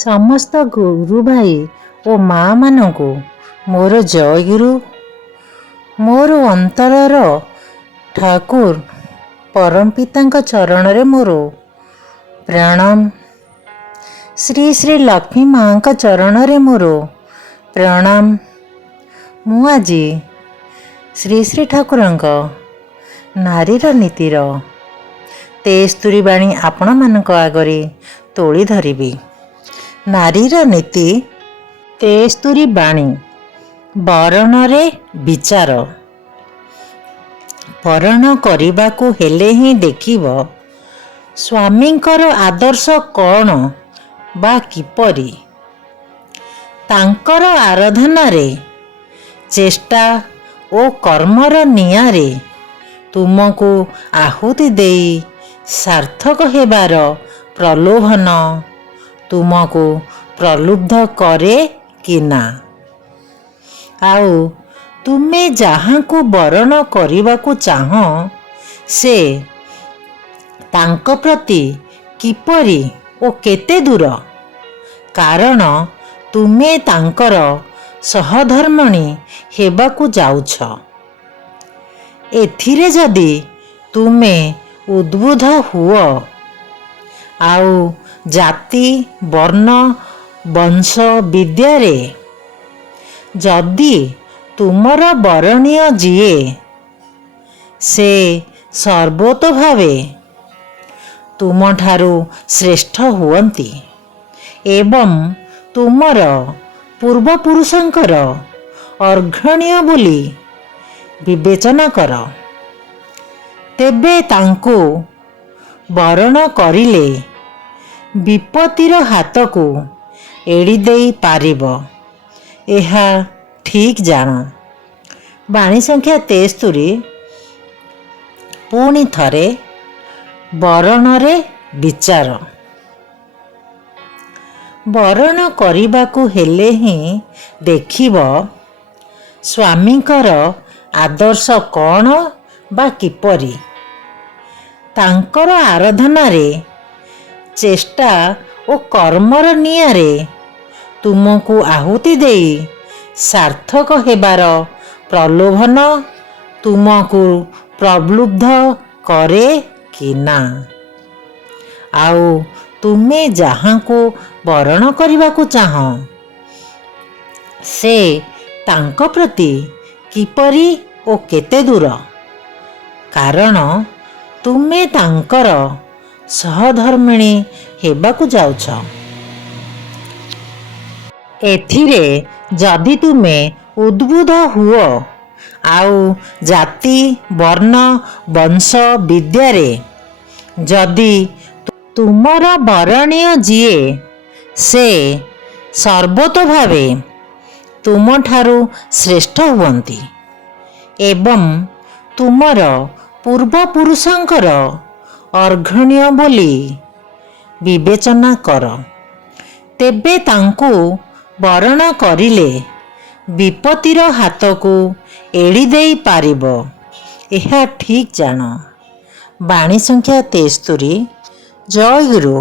ସମସ୍ତ ଗୁରୁ ଭାଇ ଓ ମା' ମାନଙ୍କୁ ମୋର ଜୟଗୁରୁ। ମୋର ଅନ୍ତରର ଠାକୁର ପରମ ପିତାଙ୍କ ଚରଣରେ ମୋର ପ୍ରଣାମ। ଶ୍ରୀ ଶ୍ରୀ ଲକ୍ଷ୍ମୀ ମାଙ୍କ ଚରଣରେ ମୋର ପ୍ରଣାମ। ମୁଁ ଆଜି ଶ୍ରୀ ଶ୍ରୀ ଠାକୁରଙ୍କ ନାରୀର ନୀତିର 73 ବାଣୀ ଆପଣମାନଙ୍କ ଆଗରେ ତୋଳି ଧରିବି। ନାରୀର ନୀତି 73 ବାଣୀ। ବରଣରେ ବିଚାର। ବରଣ କରିବାକୁ ହେଲେ ହିଁ ଦେଖିବ ସ୍ୱାମୀଙ୍କର ଆଦର୍ଶ କ'ଣ ବା କିପରି। ତାଙ୍କର ଆରାଧନାରେ ଚେଷ୍ଟା ଓ କର୍ମର ନିଆଁରେ ତୁମକୁ ଆହୁତି ଦେଇ ସାର୍ଥକ ହେବାର ପ୍ରଲୋଭନ ତୁମକୁ ପ୍ରଲୁବ୍ଧ କରେ କି ନା? ଆଉ ତୁମେ ଯାହାଙ୍କୁ ବରଣ କରିବାକୁ ଚାହଁ ସେ ତାଙ୍କ ପ୍ରତି କିପରି ଓ କେତେ ଦୂର? କାରଣ ତୁମେ ତାଙ୍କର ସହଧର୍ମିଣୀ ହେବାକୁ ଯାଉଛ। ଏଥିରେ ଯଦି ତୁମେ ଉଦ୍ବୁଦ୍ଧ ହୁଅ ଆଉ ଜାତି ବର୍ଣ୍ଣ ବଂଶ ବିଦ୍ୟାରେ ଯଦି ତୁମର ବରଣୀୟ ଯିଏ ସେ ସର୍ବତୋଭାବେ ତୁମଠାରୁ ଶ୍ରେଷ୍ଠ ହୁଅନ୍ତି ଏବଂ ତୁମର ପୂର୍ବପୁରୁଷଙ୍କର ଅଗ୍ରଣୀୟ ବୋଲି ବିବେଚନା କର, ତେବେ ତାଙ୍କୁ ବରଣ କରିଲେ ବିପତ୍ତିର ହାତକୁ ଏଡ଼ି ଦେଇ ପାରିବ, ଏହା ଠିକ୍ ଜାଣ। ବାଣୀ ସଂଖ୍ୟା 73। ପୁଣି ଥରେ ବରଣରେ ବିଚାର। ବରଣ କରିବାକୁ ହେଲେ ହିଁ ଦେଖିବ ସ୍ୱାମୀଙ୍କର ଆଦର୍ଶ କ'ଣ ବା କିପରି। ତାଙ୍କର ଆରାଧନାରେ ଚେଷ୍ଟା ଓ କର୍ମର ନିଆଁରେ ତୁମକୁ ଆହୁତି ଦେଇ ସାର୍ଥକ ହେବାର ପ୍ରଲୋଭନ ତୁମକୁ ପ୍ରଲୁବ୍ଧ କରେ କି ନା? ଆଉ ତୁମେ ଯାହାଙ୍କୁ ବରଣ କରିବାକୁ ଚାହଁ ସେ ତାଙ୍କ ପ୍ରତି କିପରି ଓ କେତେ ଦୂର? କାରଣ ତୁମେ ତାଙ୍କର ସହଧର୍ମିଣୀ ହେବାକୁ ଯାଉଛ। ଏଥିରେ ଯଦି ତୁମେ ଉଦ୍ବୁଦ୍ଧ ହୁଅ ଆଉ ଜାତି ବର୍ଣ୍ଣ ବଂଶ ବିଦ୍ୟାରେ ଯଦି ତୁମର ବରଣୀୟ ଯିଏ ସେ ସର୍ବତୋଭାବେ ତୁମଠାରୁ ଶ୍ରେଷ୍ଠ ହୁଅନ୍ତି ଏବଂ ତୁମର ପୂର୍ବପୁରୁଷଙ୍କର ଅଗ୍ରଣୀୟ ବୋଲି ବିବେଚନା କର, ତେବେ ତାଙ୍କୁ ବରଣ କରିଲେ ବିପତ୍ତିର ହାତକୁ ଏଡ଼ି ଦେଇ ପାରିବ, ଏହା ଠିକ୍ ଜାଣ। ବାଣୀ ସଂଖ୍ୟା 73। ଜୟ ଗୁରୁ।